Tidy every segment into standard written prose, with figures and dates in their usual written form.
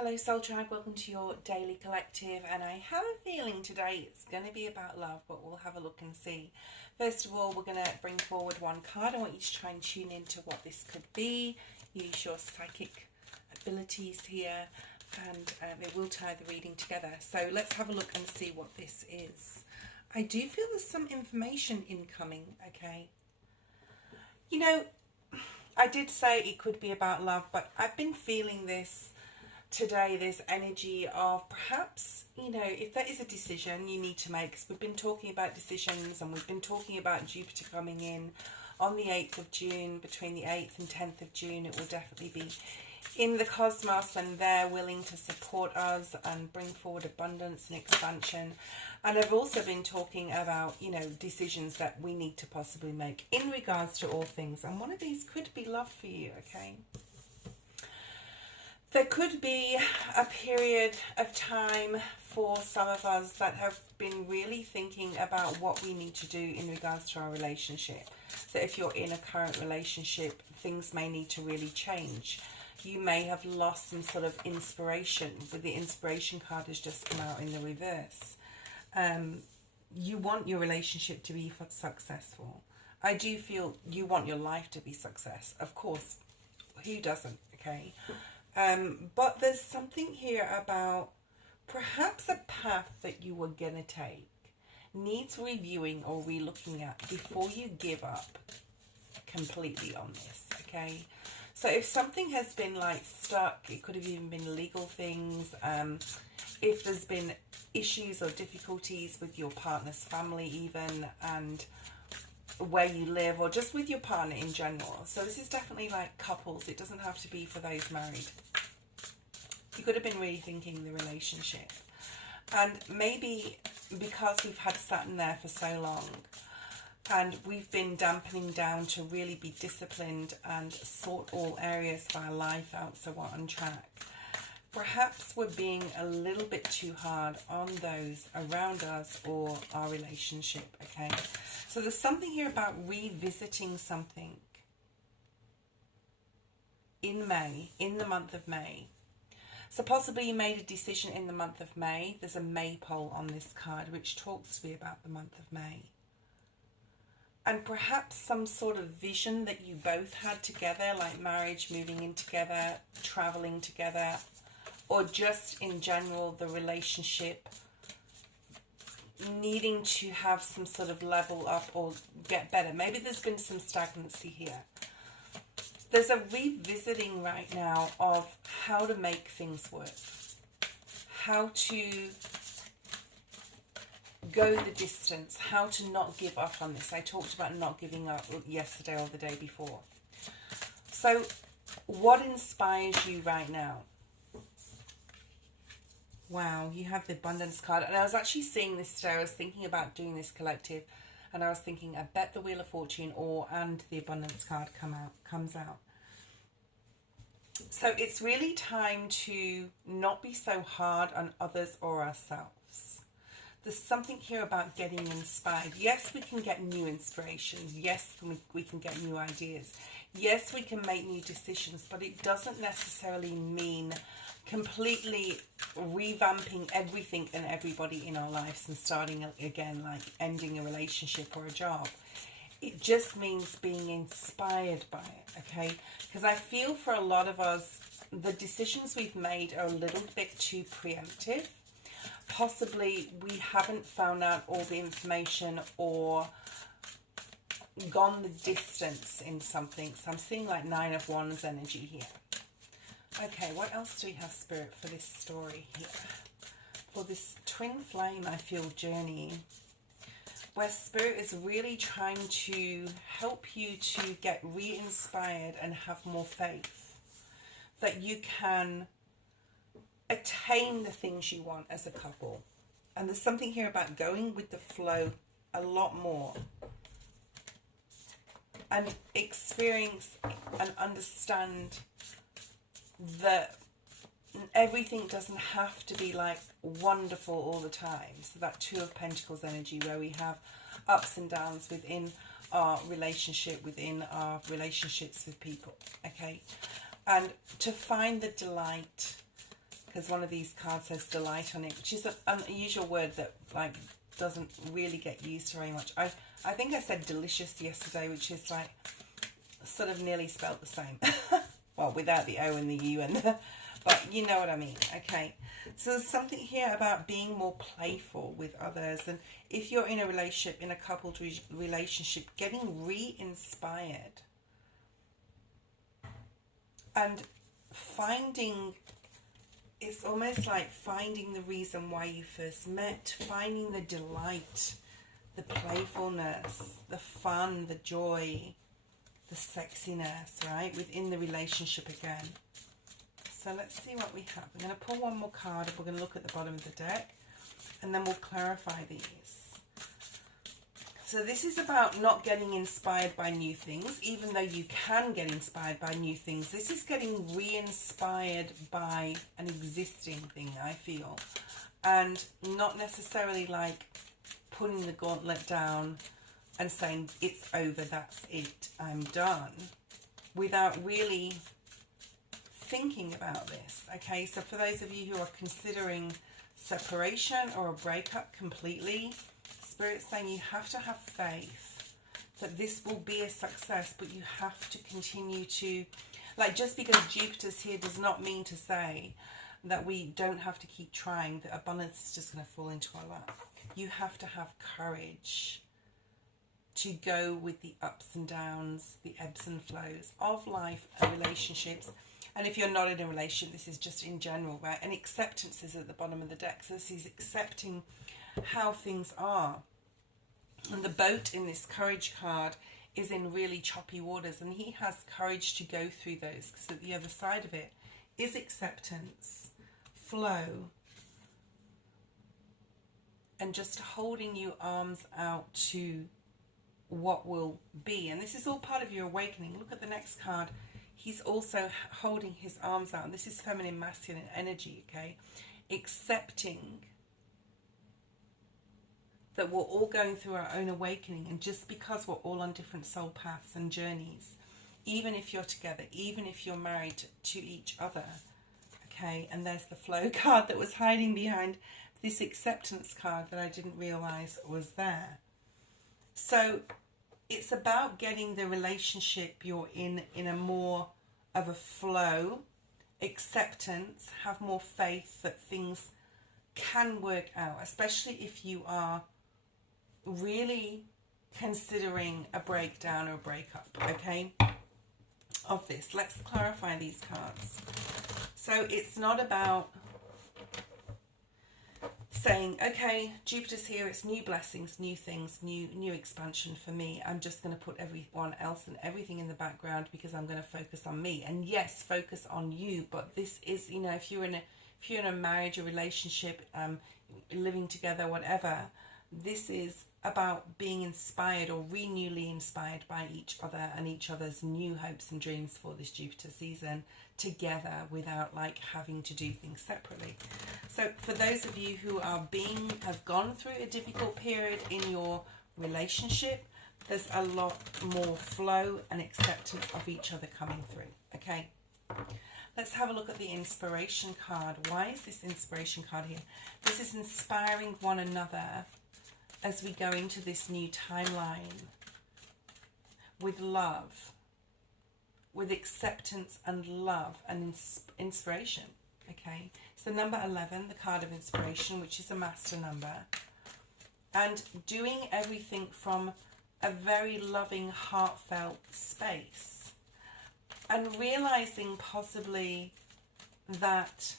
Hello Soul Tribe, welcome to your daily collective, and I have a feeling today it's going to be about love, but we'll have a look and see. First of all, we're going to bring forward one card. I want you to try and tune into what this could be. Use your psychic abilities here, and it will tie the reading together. So let's have a look and see what this is. I do feel there's some information incoming, okay? You know, I did say it could be about love, but I've been feeling this today, this energy of perhaps, you know, if there is a decision you need to make, because we've been talking about decisions and we've been talking about Jupiter coming in on the 8th of June, between the 8th and 10th of June, it will definitely be in the cosmos, and they're willing to support us and bring forward abundance and expansion. And I've also been talking about, you know, decisions that we need to possibly make in regards to all things, and one of these could be love for you, okay? There could be a period of time for some of us that have been really thinking about what we need to do in regards to our relationship. So if you're in a current relationship, things may need to really change. You may have lost some sort of inspiration, but the inspiration card has just come out in the reverse. You want your relationship to be successful. I do feel you want your life to be success. Of course, who doesn't, okay? But there's something here about perhaps a path that you were going to take needs reviewing or relooking at before you give up completely on this, okay? So if something has been like stuck, it could have even been legal things. If there's been issues or difficulties with your partner's family even, and where you live, or just with your partner in general. So this is definitely like couples. It doesn't have to be for those married. You could have been rethinking the relationship. And maybe because we've had Saturn there for so long, and we've been dampening down to really be disciplined and sort all areas of our life out so we're on track. Perhaps we're being a little bit too hard on those around us or our relationship, okay? So there's something here about revisiting something in May, in the month of May. So possibly you made a decision in the month of May. There's a maypole on this card, which talks to me about the month of May. And perhaps some sort of vision that you both had together, like marriage, moving in together, traveling together, or just in general the relationship needing to have some sort of level up or get better. Maybe there's been some stagnancy here. There's a revisiting right now of how to make things work, how to go the distance, how to not give up on this. I talked about not giving up yesterday or the day before. So what inspires you right now? Wow, you have the abundance card. And I was actually seeing this today. I was thinking about doing this collective, and I was thinking, I bet the Wheel of Fortune and the abundance card comes out. So it's really time to not be so hard on others or ourselves. There's something here about getting inspired. Yes, we can get new inspirations. Yes, we can get new ideas. Yes, we can make new decisions, but it doesn't necessarily mean completely revamping everything and everybody in our lives and starting again, like ending a relationship or a job. It just means being inspired by it, okay? Because I feel for a lot of us, the decisions we've made are a little bit too preemptive. Possibly we haven't found out all the information or gone the distance in something. So I'm seeing like 9 of Wands energy here. Okay, what else do we have, Spirit, for this story here? For this twin flame, I feel, journey, where Spirit is really trying to help you to get re-inspired and have more faith that you can attain the things you want as a couple. And there's something here about going with the flow a lot more and experience and understand that everything doesn't have to be like wonderful all the time. So that 2 of Pentacles energy, where we have ups and downs within our relationship, within our relationships with people, okay? And to find the delight, because one of these cards says delight on it, which is an unusual word that like doesn't really get used very much. I think I said delicious yesterday, which is like sort of nearly spelt the same. Well, without the O and the U and the, but you know what I mean. Okay, so there's something here about being more playful with others, and if you're in a relationship, in a coupled relationship, getting re-inspired and finding, it's almost like finding the reason why you first met, finding the delight, the playfulness, the fun, the joy, the sexiness, right, within the relationship again. So let's see what we have. I'm going to pull one more card. We're going to look at the bottom of the deck, and then we'll clarify these. So this is about not getting inspired by new things, even though you can get inspired by new things. This is getting re-inspired by an existing thing, I feel. And not necessarily like putting the gauntlet down and saying, it's over, that's it, I'm done, without really thinking about this. Okay, so for those of you who are considering separation or a breakup completely, Spirit's saying you have to have faith that this will be a success, but you have to continue to, like, just because Jupiter's here does not mean to say that we don't have to keep trying, that abundance is just going to fall into our lap. You have to have courage to go with the ups and downs, the ebbs and flows of life and relationships. And if you're not in a relationship, this is just in general, right? And acceptance is at the bottom of the deck. So this is accepting how things are. And the boat in this courage card is in really choppy waters, and he has courage to go through those, because at the other side of it is acceptance, flow, and just holding your arms out to what will be. And this is all part of your awakening. Look at the next card. He's also holding his arms out, and this is feminine masculine energy, okay? Accepting that we're all going through our own awakening, and just because we're all on different soul paths and journeys, even if you're together, even if you're married to each other, okay? And there's the flow card that was hiding behind this acceptance card that I didn't realize was there. So it's about getting the relationship you're in a more of a flow, acceptance, have more faith that things can work out, especially if you are really considering a breakdown or a breakup, okay, of this. Let's clarify these cards. So it's not about saying, okay, Jupiter's here, it's new blessings, new things, new expansion for me. I'm just going to put everyone else and everything in the background because I'm going to focus on me. And yes, focus on you, but this is, you know, if you're in a marriage, a relationship, living together, whatever, this is about being inspired or renewally inspired by each other and each other's new hopes and dreams for this Jupiter season together, without like having to do things separately. So for those of you who have gone through a difficult period in your relationship, there's a lot more flow and acceptance of each other coming through. Okay, let's have a look at the inspiration card. Why is this inspiration card here? This is inspiring one another as we go into this new timeline with love, with acceptance and love and inspiration. Okay, so number 11, the card of inspiration, which is a master number, and doing everything from a very loving, heartfelt space, and realizing possibly that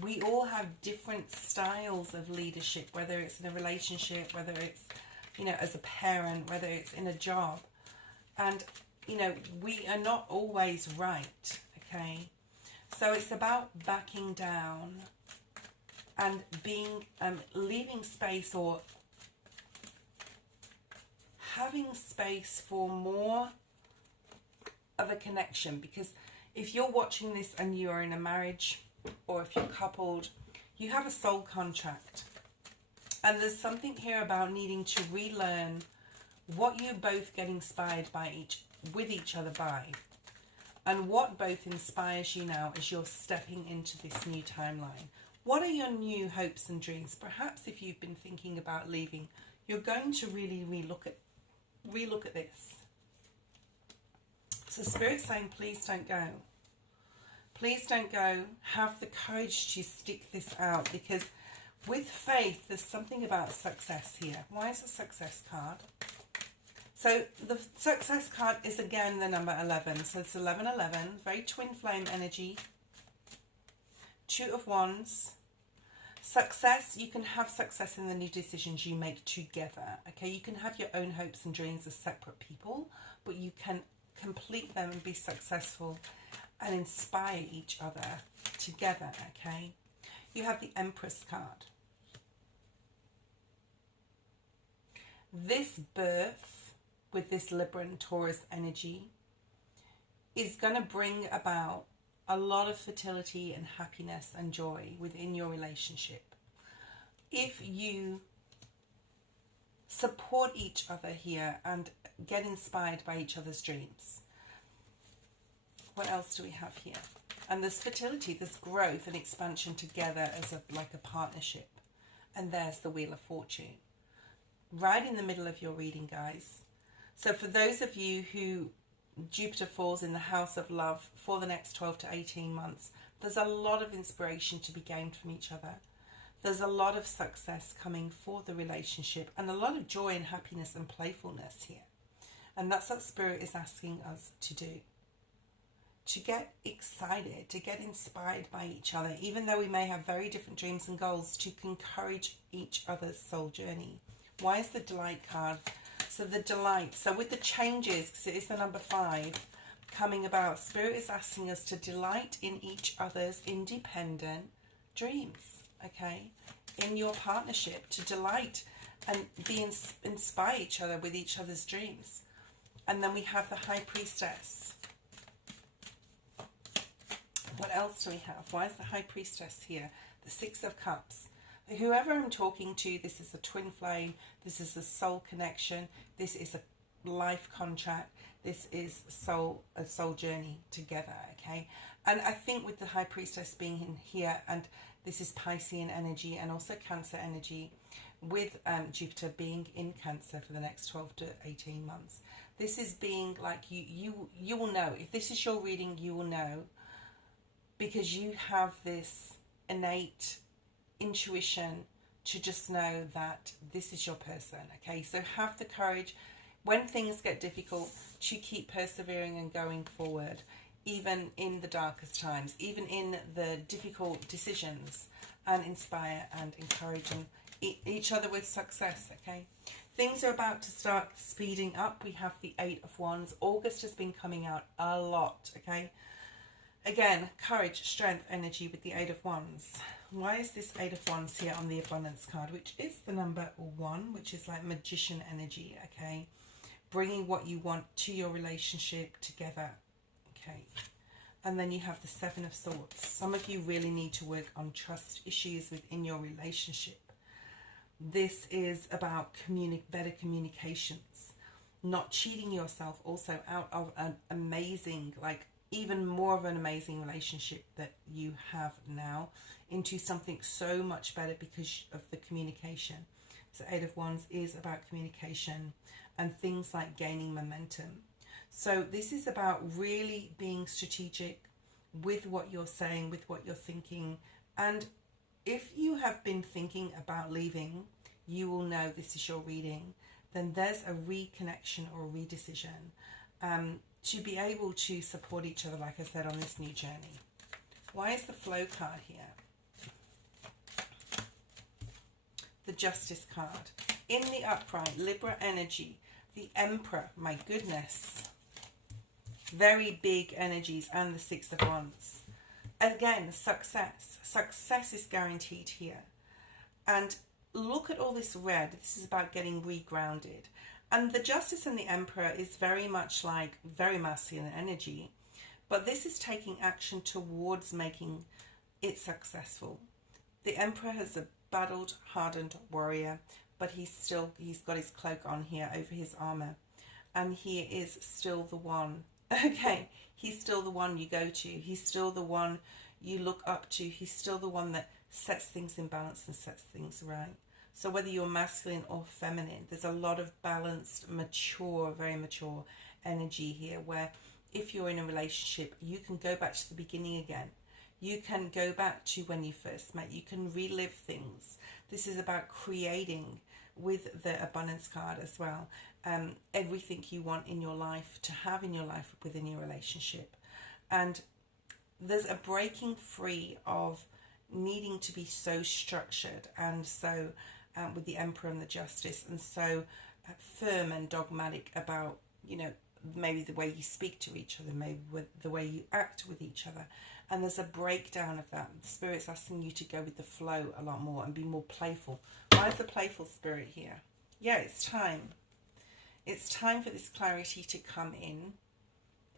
we all have different styles of leadership, whether it's in a relationship, whether it's, you know, as a parent, whether it's in a job. And, you know, we are not always right, okay? So it's about backing down and being, leaving space, or having space for more of a connection. Because if you're watching this and you are in a marriage, or if you're coupled, you have a soul contract, and there's something here about needing to relearn what you both get inspired by with each other by, and what both inspires you now as you're stepping into this new timeline. What are your new hopes and dreams? Perhaps if you've been thinking about leaving, you're going to really relook at this. So Spirit's saying, please don't go. Please don't go. Have the courage to stick this out, because with faith, there's something about success here. Why is the success card? So the success card is again the number 11. So it's 1111, very twin flame energy. 2 of Wands. Success, you can have success in the new decisions you make together. Okay, you can have your own hopes and dreams as separate people, but you can complete them and be successful and inspire each other together. Okay, you have the Empress card. This birth with this Libra and Taurus energy is going to bring about a lot of fertility and happiness and joy within your relationship. If you support each other here and get inspired by each other's dreams. What else do we have here? And there's fertility, there's growth and expansion together as like a partnership. And there's the Wheel of Fortune. Right in the middle of your reading, guys. So for those of you who Jupiter falls in the house of love for the next 12 to 18 months, there's a lot of inspiration to be gained from each other. There's a lot of success coming for the relationship and a lot of joy and happiness and playfulness here. And that's what Spirit is asking us to do. To get excited, to get inspired by each other, even though we may have very different dreams and goals, to encourage each other's soul journey. Why is the Delight card? So the delight, so with the changes, because it is the number 5 coming about, Spirit is asking us to delight in each other's independent dreams, okay? In your partnership, to delight and inspire each other with each other's dreams. And then we have the High Priestess. What else do we have? Why is the High Priestess here? The 6 of Cups. Whoever I'm talking to, this is a twin flame, this is a soul connection, this is a life contract, this is a soul journey together, okay? And I think with the High Priestess being in here, and this is Piscean energy and also Cancer energy, with Jupiter being in Cancer for the next 12 to 18 months, this is being like you will know. If this is your reading, you will know, because you have this innate intuition to just know that this is your person, okay? So have the courage when things get difficult to keep persevering and going forward, even in the darkest times, even in the difficult decisions, and inspire and encourage each other with success, okay? Things are about to start speeding up. We have the 8 of Wands. August has been coming out a lot, okay? Again, courage, strength, energy with the 8 of Wands. Why is this 8 of Wands here on the Abundance card, which is the number 1, which is like magician energy, okay? Bringing what you want to your relationship together, okay? And then you have the 7 of Swords. Some of you really need to work on trust issues within your relationship. This is about better communications, not cheating yourself also out of an amazing, like even more of an amazing relationship that you have now into something so much better because of the communication. So 8 of Wands is about communication and things like gaining momentum. So this is about really being strategic with what you're saying, with what you're thinking. And if you have been thinking about leaving, you will know this is your reading. Then there's a reconnection or a redecision to be able to support each other, like I said, on this new journey. Why is the Flow card here? The Justice card. In the upright, Libra energy, the Emperor, my goodness. Very big energies, and the 6 of Wands. Again, success. Success is guaranteed here. And look at all this red. This is about getting regrounded. And the Justice and the Emperor is very much like very masculine energy. But this is taking action towards making it successful. The Emperor has a battled, hardened warrior, but he's got his cloak on here over his armor. And he is still the one Okay, he's still the one you go to. He's still the one you look up to. He's still the one that sets things in balance and sets things right. So whether you're masculine or feminine, there's a lot of balanced, mature, very mature energy here, where if you're in a relationship, you can go back to the beginning again. You can go back to when you first met. You can relive things. This is about creating, with the abundance card as well, everything you want in your life, to have in your life within your relationship. And there's a breaking free of needing to be so structured and so with the Emperor and the Justice, and so firm and dogmatic about, you know, maybe the way you speak to each other, maybe with the way you act with each other. And there's a breakdown of that. The Spirit's asking you to go with the flow a lot more and be more playful. Why is the playful Spirit here? Yeah, it's time. It's time for this clarity to come in.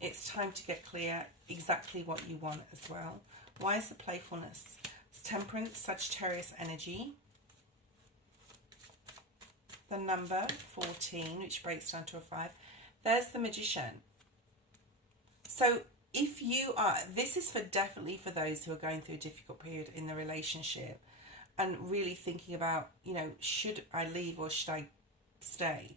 It's time to get clear exactly what you want as well. Why is the playfulness? It's Temperance, Sagittarius energy. The number 14, which breaks down to a 5. There's the Magician. So if you are, this is definitely for those who are going through a difficult period in the relationship and really thinking about, you know, should I leave or should I stay?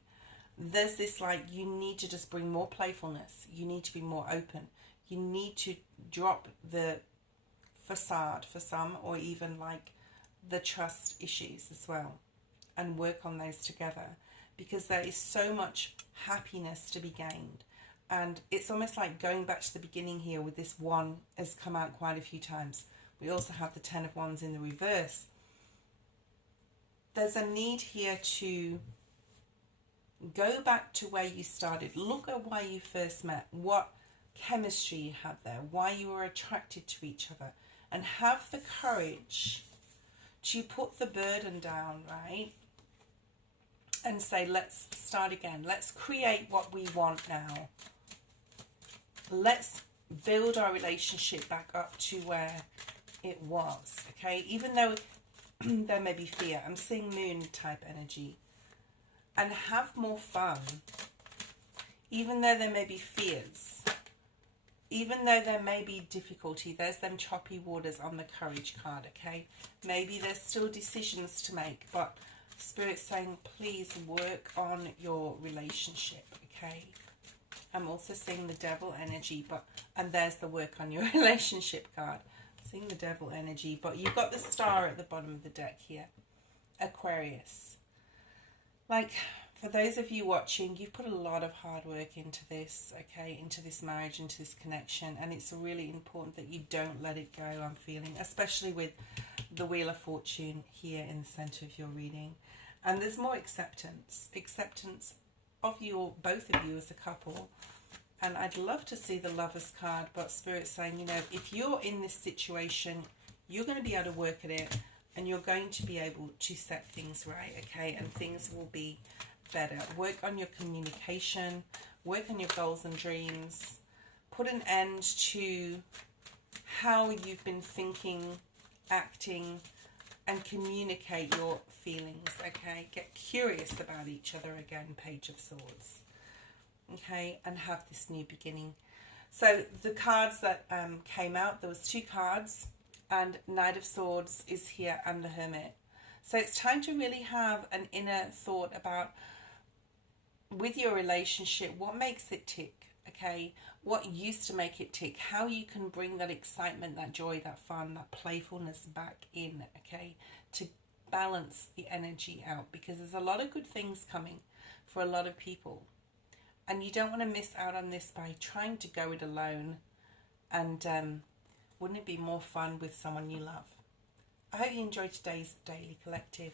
There's this, like, you need to just bring more playfulness. You need to be more open. You need to drop the facade for some, or even like the trust issues as well, and work on those together, because there is so much happiness to be gained. And it's almost like going back to the beginning here with this one has come out quite a few times. We also have the 10 of Wands in the reverse. There's a need here to go back to where you started. Look at why you first met, what chemistry you had there, why you were attracted to each other, and have the courage to put the burden down, right? And say, let's start again. Let's create what we want now. Let's build our relationship back up to where it was, okay? Even though there may be fear. I'm seeing moon type energy. And have more fun. Even though there may be fears. Even though there may be difficulty. There's them choppy waters on the courage card, okay? Maybe there's still decisions to make, but Spirit's saying, please work on your relationship, okay? I'm also seeing the Devil energy, and there's the work on your relationship card. Seeing the Devil energy, but you've got the Star at the bottom of the deck here. Aquarius. Like, for those of you watching, you've put a lot of hard work into this, okay? Into this marriage, into this connection, and it's really important that you don't let it go, I'm feeling, especially with the Wheel of Fortune here in the center of your reading. And there's more acceptance of you, both of you as a couple. And I'd love to see the Lovers card, but Spirit's saying, you know, if you're in this situation, you're going to be able to work at it, and you're going to be able to set things right, okay? And things will be better. Work on your communication, work on your goals and dreams, put an end to how you've been thinking, acting, and communicate your feelings, okay? Get curious about each other again, Page of Swords, okay? And have this new beginning. So the cards that came out, there was 2 cards, and Knight of Swords is here and the Hermit. So it's time to really have an inner thought about, with your relationship, what makes it tick, okay? What used to make it tick, how you can bring that excitement, that joy, that fun, that playfulness back in, okay? To balance the energy out, because there's a lot of good things coming for a lot of people. And you don't want to miss out on this by trying to go it alone. And wouldn't it be more fun with someone you love? I hope you enjoyed today's Daily Collective.